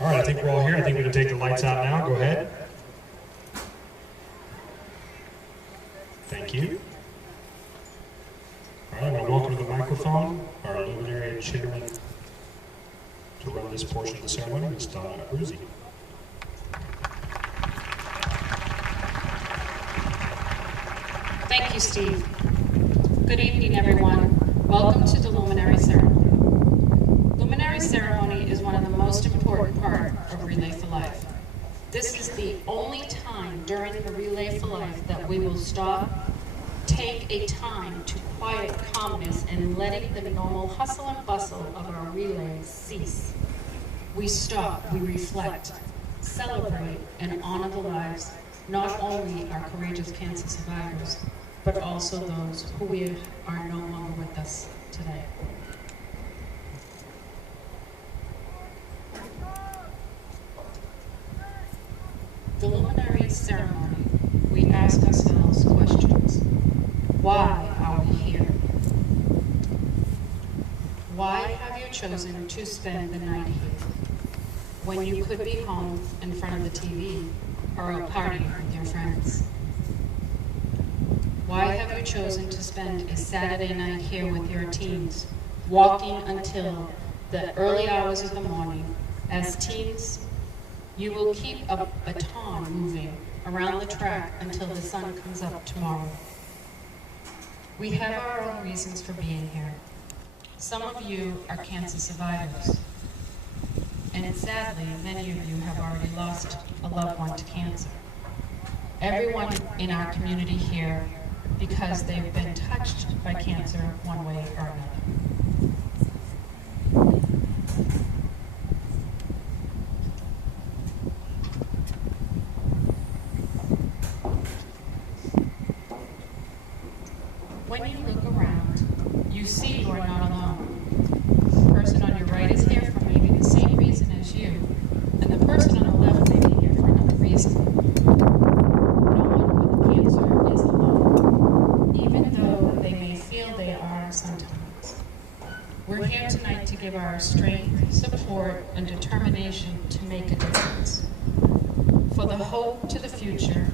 All right, I think we're all here. I think we can take the lights out now. Go ahead. Thank you. All right, I'm going to welcome to the microphone our Luminaria chairman to run this portion of the ceremony, Ms. Donna Abruzzi. Thank you, Steve. Good evening, everyone. Welcome to the Luminary ceremony. Luminary ceremony is one of the most important parts of Relay for Life. This is the only time during the Relay for Life that we will stop, take a time to quiet calmness and letting the normal hustle and bustle of our relays cease. We stop, we reflect, celebrate, and honor the lives not only our courageous cancer survivors, but also those who are no longer with us today. The Luminary ceremony, we ask ourselves questions. Why are we here? Why have you chosen to spend the night here when you could be home in front of the TV or out partying with your friends? Why have you chosen to spend a Saturday night here with your teens, walking until the early hours of the morning? As teens, you will keep a baton moving around the track until the sun comes up tomorrow. We have our own reasons for being here. Some of you are cancer survivors, and sadly, many of you have already lost a loved one to cancer. Everyone in our community here, because they've been touched by cancer one way or another. When you look around, you see you are not alone. The person on your right is here for maybe the same reason as you, and the person on the left may be here for another reason. No one with cancer is alone, even though they may feel they are sometimes. We're here tonight to give our strength, support, and determination to make a difference. For the hope to the future,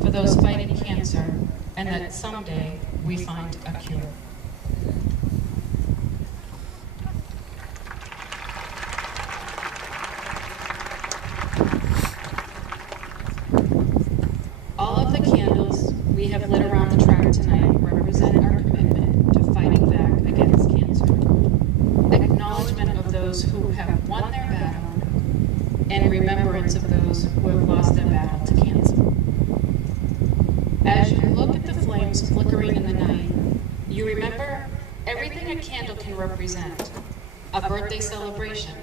for those fighting cancer, and that someday we find a cure. All of the candles we have lit around the track tonight represent our commitment to fighting back against cancer. Acknowledgement of those who have won their battle, and remembrance of those who have lost their battle to cancer. As you look at the flames flickering in the night, you remember everything a candle can represent: a birthday celebration,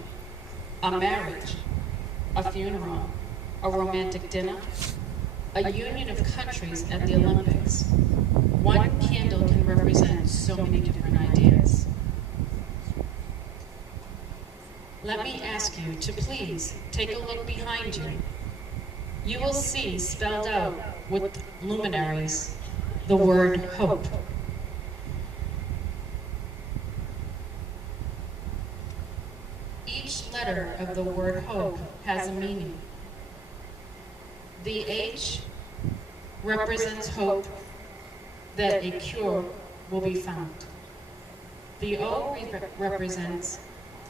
a marriage, a funeral, a romantic dinner, a union of countries at the Olympics. One candle can represent so many different ideas. Let me ask you to please take a look behind you. You will see spelled out with luminaries the word hope. Each letter of the word hope has a meaning. The H represents hope that a cure will be found. The O represents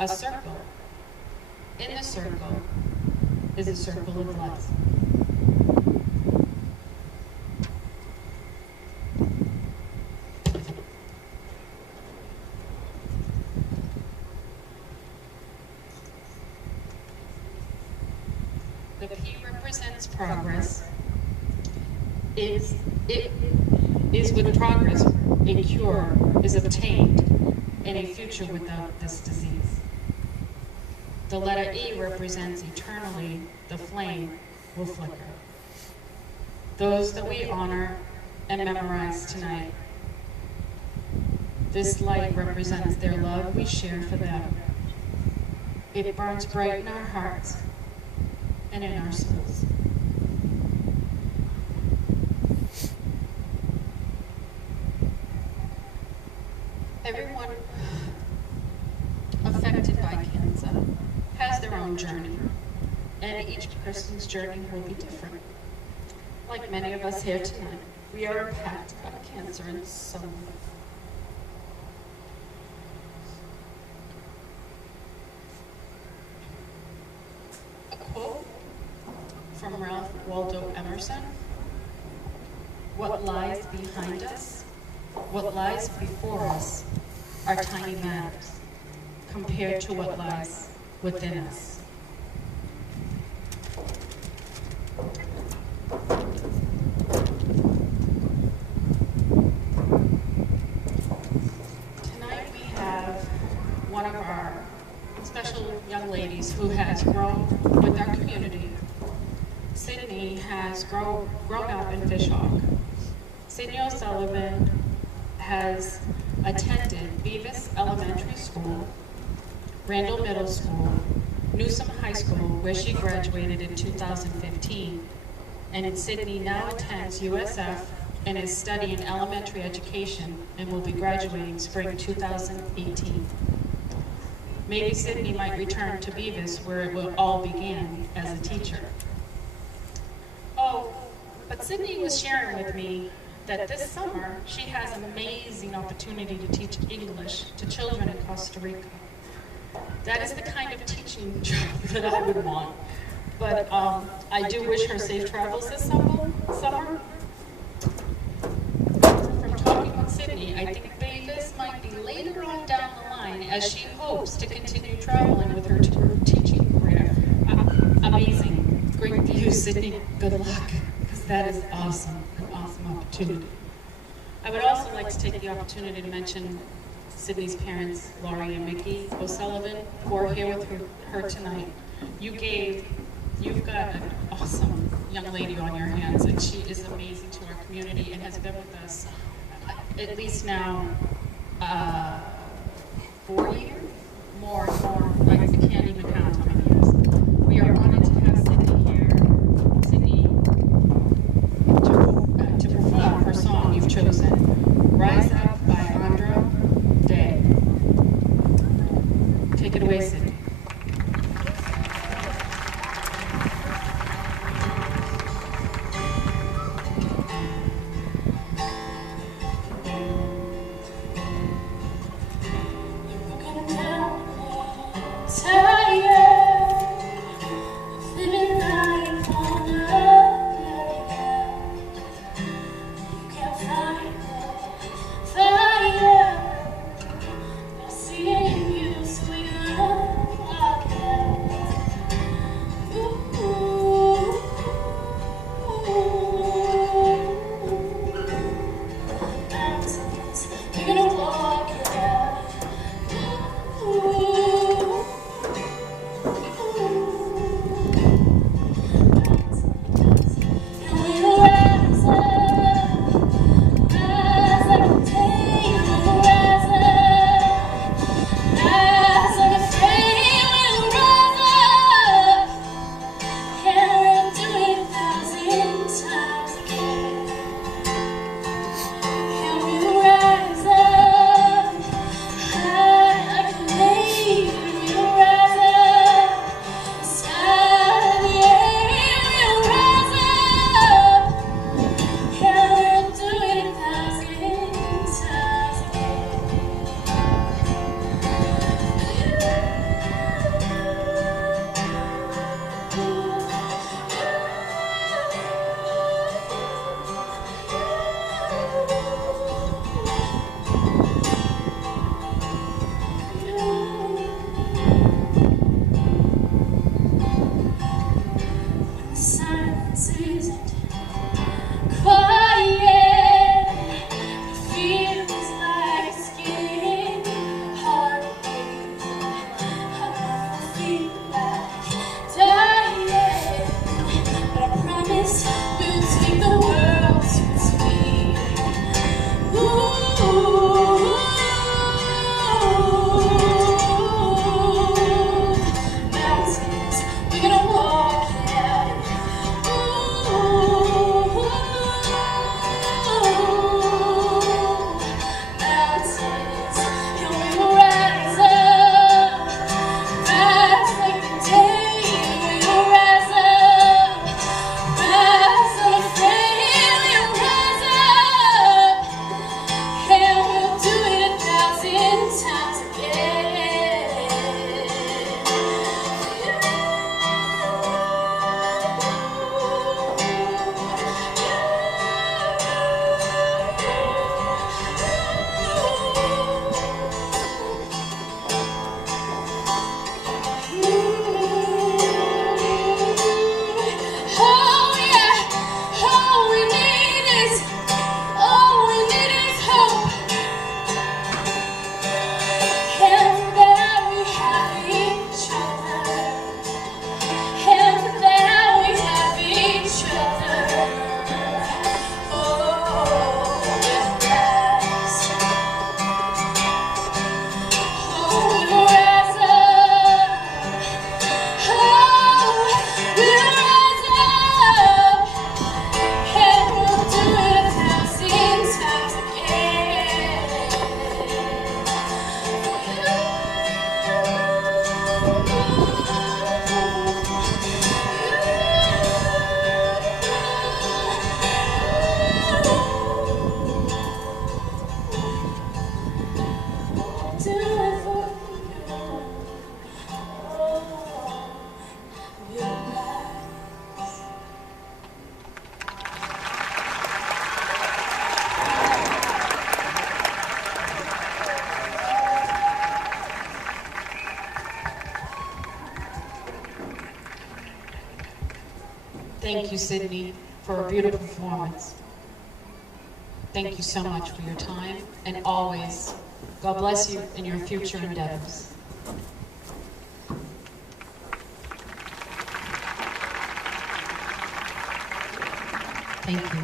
a circle. In the circle is a circle of life. The P represents progress. It is with progress, a cure is obtained, and a future without this disease. The letter E represents eternally the flame will flicker. Those that we honor and memorize tonight, this light represents their love we share for them. It burns bright in our hearts and in our souls. Everyone affected by cancer has their own journey, and each person's journey will be different. Like many of us here tonight, we are impacted by cancer in some way. A quote from Ralph Waldo Emerson: "What lies behind us, what lies before us, are tiny matters compared to what lies within us." Tonight we have one of our special young ladies who has grown with our community. Sydney has grown up in Fishhawk. Sydney O'Sullivan has attended Beavis Elementary School, Randall Middle School, Newsom High School, where she graduated in 2015, and in Sydney now attends USF and is studying elementary education and will be graduating spring 2018. Maybe Sydney might return to Beavis, where it will all began as a teacher. Oh, but Sydney was sharing with me that this summer she has an amazing opportunity to teach English to children in Costa Rica. That is the kind of teaching job that I would want. But I do wish her safe travels this summer. From talking with Sydney, I think Beavis might be later on down the line as she hopes to continue traveling with her teaching career. Amazing. Great view, Sydney. Good luck, because that is awesome, an awesome opportunity. I would also like to take the opportunity to mention Sydney's parents, Laurie and Mickey O'Sullivan, who are here with her tonight. You've got an awesome young lady on your hands, and she is amazing to our community and has been with us at least now 4 years, more. I can't even count how many years. We are honored to have Sydney here. Sydney, to perform her song you've chosen, "Rise Up" by Andra Day. Take it away, Sydney. Rise up. do it for you. Your Thank you, Sydney, for a beautiful performance. Thank you so much for your time, and always, God bless you in your future endeavors. Thank you.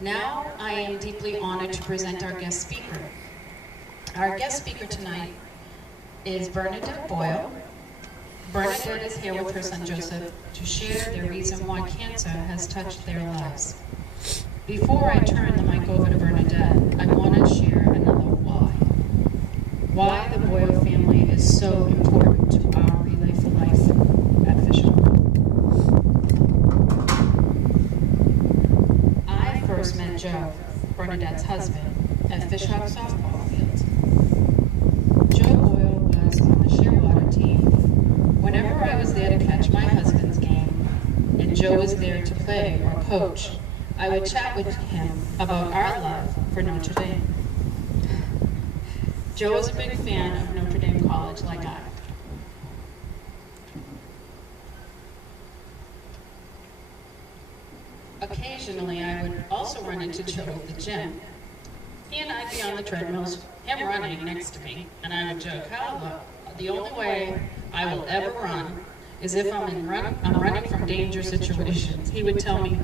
Now, I am deeply honored to present our guest speaker. Our guest speaker tonight is Bernadette Boyle. Bernadette is here with her son Joseph to share the reason why cancer has touched their lives. Before I turn the mic over to Bernadette, I want to share another why. Why the Boyle family is so important to our Relay for Life at Fishhawk. I first met Joe, Bernadette's husband, at Fishhawk softball field. Joe Boyle was on the Shearwater team. Whenever I was there to catch my husband's game, and Joe was there to play or coach, I would chat with him about our love for Notre Dame. Joe was a big fan of Notre Dame College, like I. Occasionally, I would also run into Joe at the gym. He and I'd be on the treadmills, him running next to me, and I would joke, "How the only way I will ever run is if I'm running from danger situations." He would tell me,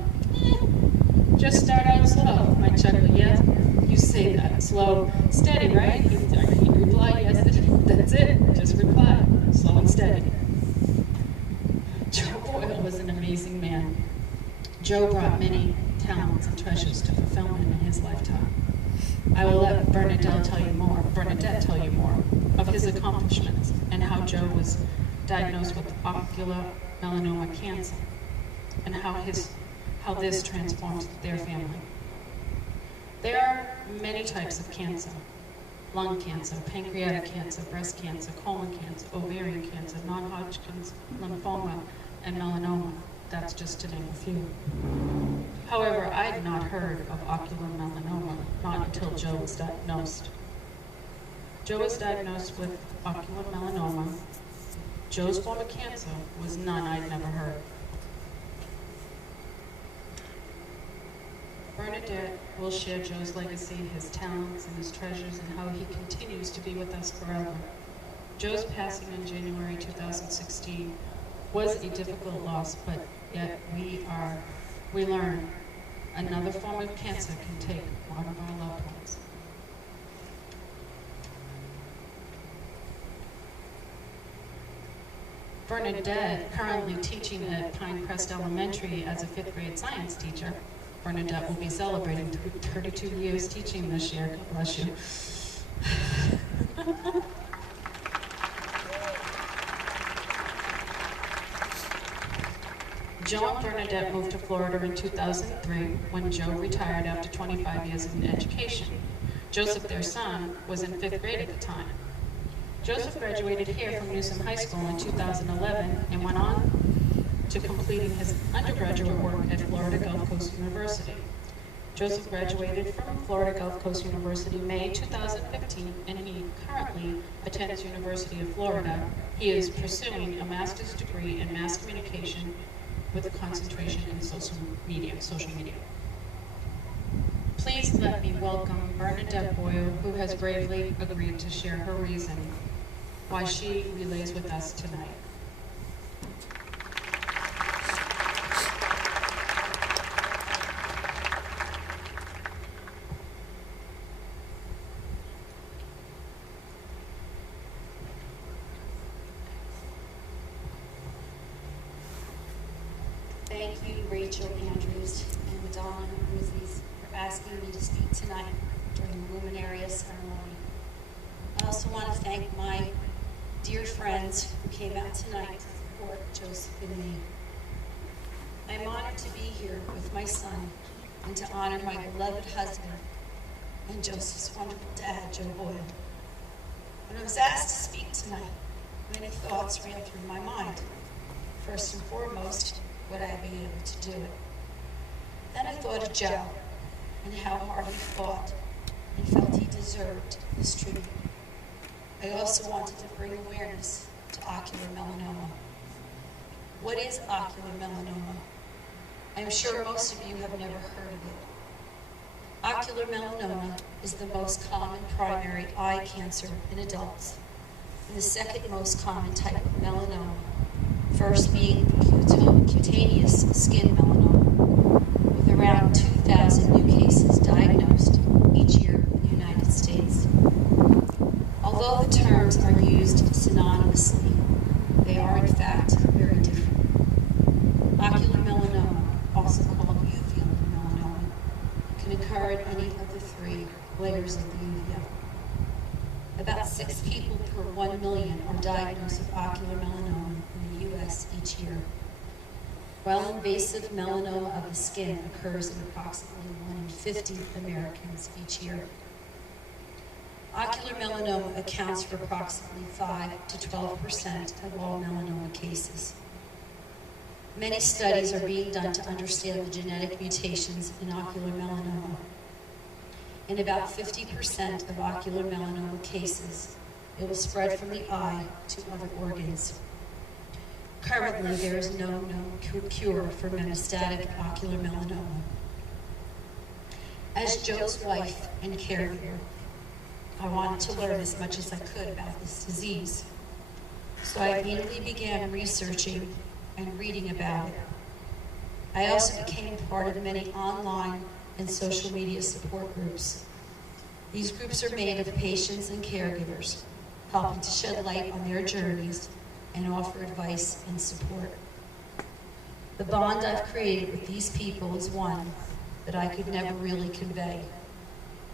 "Just start out slow." I chuckle, "Yes, you say that. Slow, steady, right?" He'd reply, "Yes, that's it. Just reply. Slow and steady." Joe Boyle was an amazing man. Joe brought many talents and treasures to fulfillment in his lifetime. I will let Bernadette tell you more of his accomplishments and how Joe was diagnosed with ocular melanoma cancer and how this transformed their family. There are many types of cancer: lung cancer, pancreatic cancer, breast cancer, colon cancer, ovarian cancer, non-Hodgkin's lymphoma, and melanoma. That's just to name a few. However, I had not heard of ocular melanoma, not until Joe was diagnosed. Joe was diagnosed with ocular melanoma. Joe's form of cancer was none I'd never heard. Bernadette will share Joe's legacy, his talents, and his treasures, and how he continues to be with us forever. Joe's passing in January 2016 was a difficult loss, but yet we learn another form of cancer can take one of our loved ones. Bernadette, currently teaching at Pinecrest Elementary as a 5th grade science teacher. Bernadette will be celebrating 32 years teaching this year. God bless you. Joe and Bernadette moved to Florida in 2003 when Joe retired after 25 years in education. Joseph, their son, was in 5th grade at the time. Joseph graduated here from Newsom High School in 2011 and went on to completing his undergraduate work at Florida Gulf Coast University. Joseph graduated from Florida Gulf Coast University May 2015, and he currently attends University of Florida. He is pursuing a master's degree in mass communication with a concentration in social media. Please let me welcome Bernadette Boyle, who has bravely agreed to share her reason why she relays with us tonight. Thank you, Rachel Andrews and Madonna Ruthie, for asking me to speak tonight during the Luminaria ceremony. I also want to thank my dear friends who came out tonight to support Joseph and me. I'm honored to be here with my son and to honor my beloved husband and Joseph's wonderful dad, Joe Boyle. When I was asked to speak tonight, many thoughts ran through my mind. First and foremost, would I be able to do it? Then I thought of Joe and how hard he fought and felt he deserved this tribute. I also wanted to bring awareness to ocular melanoma. What is ocular melanoma? I am sure most of you have never heard of it. Ocular melanoma is the most common primary eye cancer in adults, and the second most common type of melanoma, first being cutaneous skin melanoma, with around 2,000 new cases diagnosed each year in the United States. Although the terms are used synonymously, they are in fact very different. Ocular melanoma, also called uveal melanoma, can occur in any of the three layers of the uvea. About 6 people per 1 million are diagnosed with ocular melanoma in the U.S. each year, while invasive melanoma of the skin occurs in approximately 1 in 50 Americans each year. Ocular melanoma accounts for approximately 5 to 12% of all melanoma cases. Many studies are being done to understand the genetic mutations in ocular melanoma. In about 50% of ocular melanoma cases, it will spread from the eye to other organs. Currently, there is no known cure for metastatic ocular melanoma. As Joe's wife and caregiver, I wanted to learn as much as I could about this disease. So I immediately began researching and reading about it. I also became part of many online and social media support groups. These groups are made of patients and caregivers, helping to shed light on their journeys and offer advice and support. The bond I've created with these people is one that I could never really convey.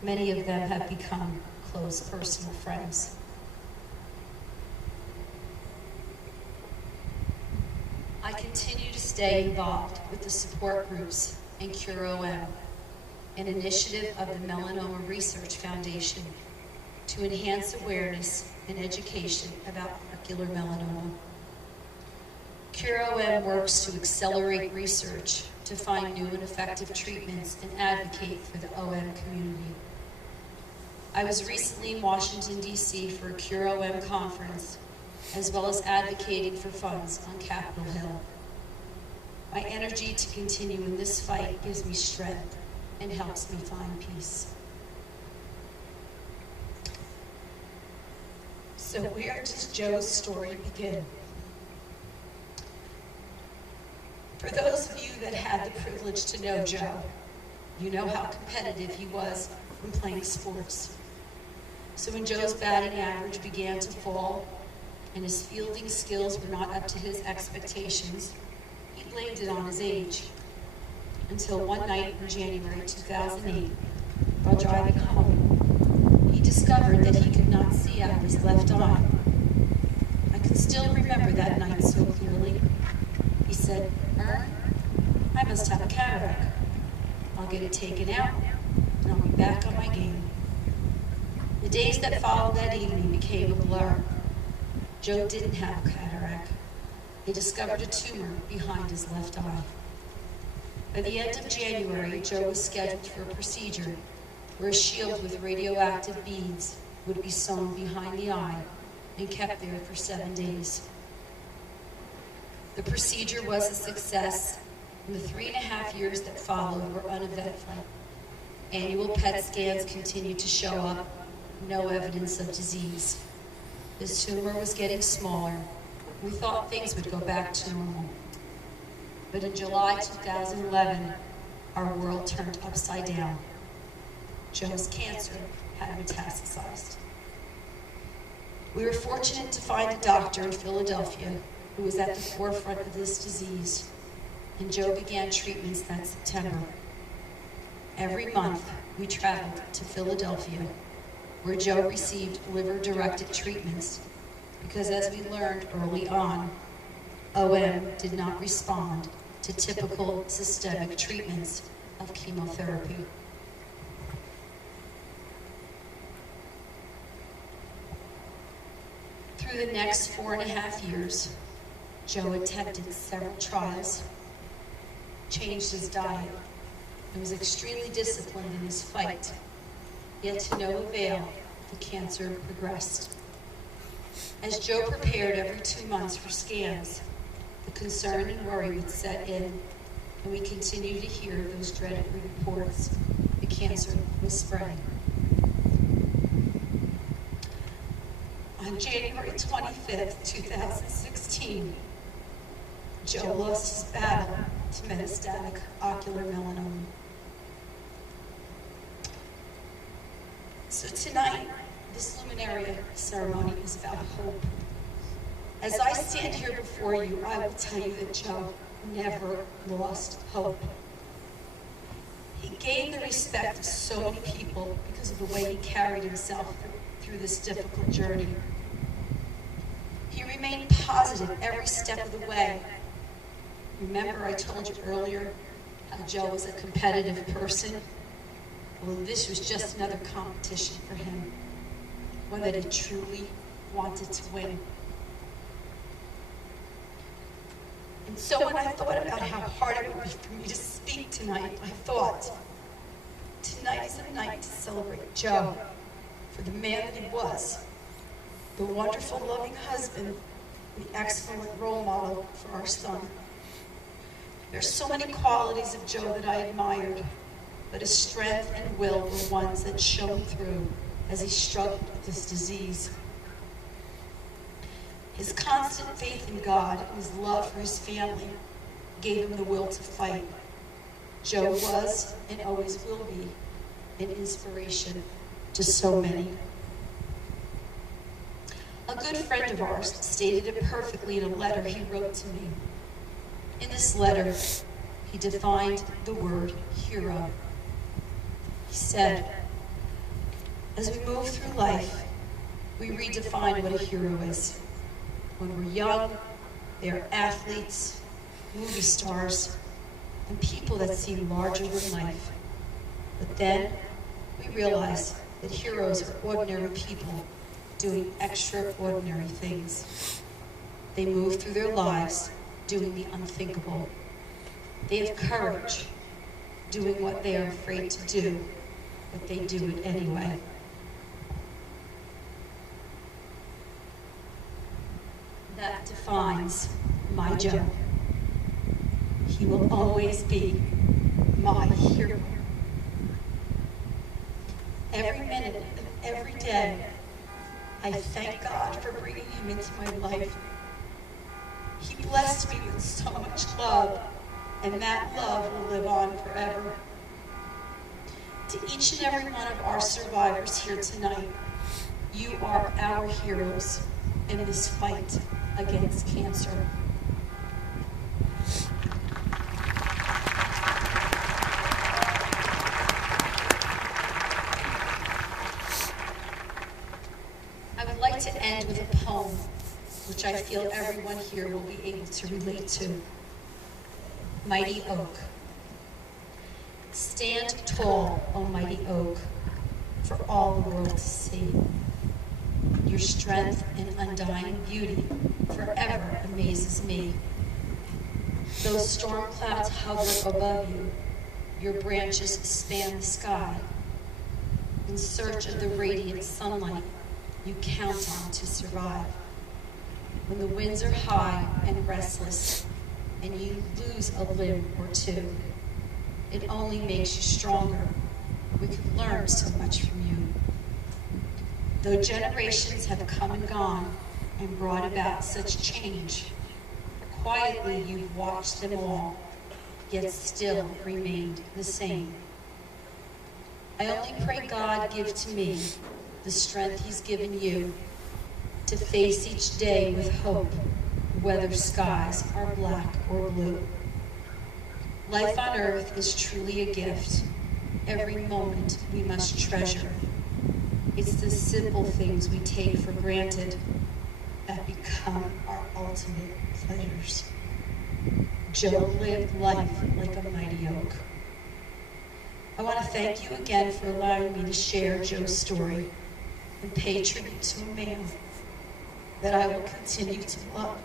Many of them have become close personal friends. I continue to stay involved with the support groups and Cure OM, an initiative of the Melanoma Research Foundation to enhance awareness and education about ocular melanoma. Cure OM works to accelerate research to find new and effective treatments and advocate for the OM community. I was recently in Washington, D.C. for a Cure OM conference, as well as advocating for funds on Capitol Hill. My energy to continue in this fight gives me strength and helps me find peace. So where does Joe's story begin? For those of you that had the privilege to know Joe, you know how competitive he was when playing sports. So when Joe's batting average began to fall and his fielding skills were not up to his expectations, he blamed it on his age. Until one night in January 2008, while driving home, he discovered that he could not see out of his left eye. I can still remember that night so clearly. He said, "Ern, I must have a cataract. I'll get it taken out, and I'll be back on my game." The days that followed that evening became a blur. Joe didn't have a cataract. They discovered a tumor behind his left eye. By the end of January, Joe was scheduled for a procedure where a shield with radioactive beads would be sewn behind the eye and kept there for 7 days. The procedure was a success, and the 3.5 years that followed were uneventful. Annual PET scans continued to show up, no evidence of disease. His tumor was getting smaller. We thought things would go back to normal. But in July 2011, our world turned upside down. Joe's cancer had metastasized. We were fortunate to find a doctor in Philadelphia who was at the forefront of this disease, and Joe began treatments that September. Every month, we traveled to Philadelphia, where Joe received liver-directed treatments, because as we learned early on, OM did not respond to typical systemic treatments of chemotherapy. Through the next 4.5 years, Joe attempted several trials, changed his diet, and was extremely disciplined in his fight. Yet to no avail, the cancer progressed. As Joe prepared every 2 months for scans, the concern and worry would set in, and we continued to hear those dreaded reports. The cancer was spreading. On January 25th, 2016, Joe lost his battle to metastatic ocular melanoma. So tonight, this Luminaria ceremony is about hope. As I stand here before you, I will tell you that Joe never lost hope. He gained the respect of so many people because of the way he carried himself through this difficult journey. He remained positive every step of the way. Remember, I told you earlier how Joe was a competitive person? Well, this was just another competition for him, one that he truly wanted to win. And so when I thought about how hard it would be for me to speak tonight, I thought, tonight is a night to celebrate Joe for the man that he was, the wonderful, loving husband, the excellent role model for our son. There are so many qualities of Joe that I admired, but his strength and will were ones that shone through as he struggled with this disease. His constant faith in God and his love for his family gave him the will to fight. Joe was and always will be an inspiration to so many. A good friend of ours stated it perfectly in a letter he wrote to me. In this letter, he defined the word hero. He said, as we move through life, we redefine what a hero is. When we're young, they are athletes, movie stars, and people that seem larger than life. But then we realize that heroes are ordinary people doing extraordinary things. They move through their lives doing the unthinkable. They have courage, doing what they are afraid to do, but they do it anyway. That defines my Joe. He will always be my hero. Every minute of every day, I thank God for bringing him into my life. He blessed me with so much love, and that love will live on forever. To each and every one of our survivors here tonight, you are our heroes in this fight against cancer. I would like to end with a poem, which I feel everyone here will be able to relate to. Mighty Oak. Stand tall, O mighty oak, for all the world to see. Your strength and undying beauty forever amazes me. Those storm clouds hover above you, your branches span the sky. In search of the radiant sunlight you count on to survive. When the winds are high and restless, and you lose a limb or two, it only makes you stronger. We can learn so much from you. Though generations have come and gone and brought about such change, quietly you've watched them all, yet still remained the same. I only pray God give to me the strength he's given you to face each day with hope, whether skies are black or blue. Life on earth is truly a gift. Every moment we must treasure. It's the simple things we take for granted that become our ultimate pleasures. Joe lived life like a mighty oak. I want to thank you again for allowing me to share Joe's story and pay tribute to a man that I will continue to love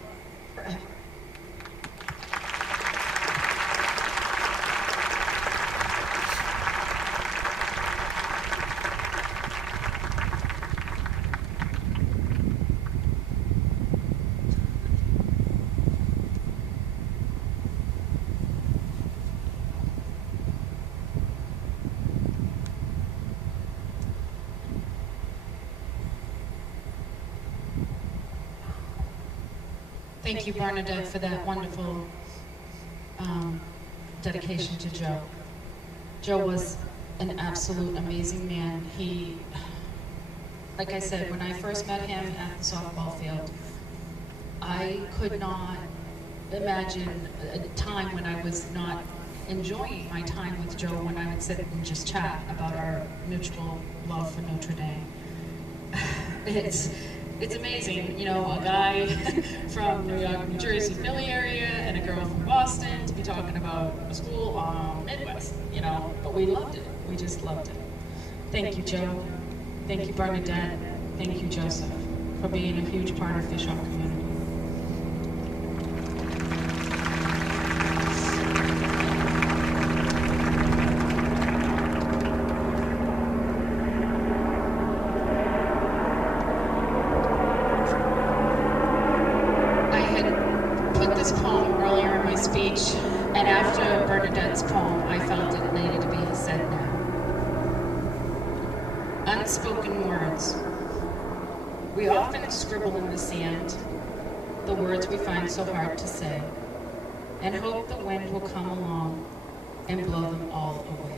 forever. Thank you, Bernadette, for that wonderful dedication to Joe. Joe was an absolute amazing man. He, like I said, when I first met him at the softball field, I could not imagine a time when I was not enjoying my time with Joe, when I would sit and just chat about our mutual love for Notre Dame. It's amazing, you know, a guy from New York, New Jersey, Philly area, and a girl from Boston to be talking about a school Midwest, you know, but we loved it. We just loved it. Thank you, Joe. Thank you, Bernadette. Thank you, Joseph, for being a huge part of Fishhawk community. Speech, and after Bernadette's poem, I felt it needed to be said now. Unspoken words. We often scribble in the sand the words we find so hard to say, and hope the wind will come along and blow them all away.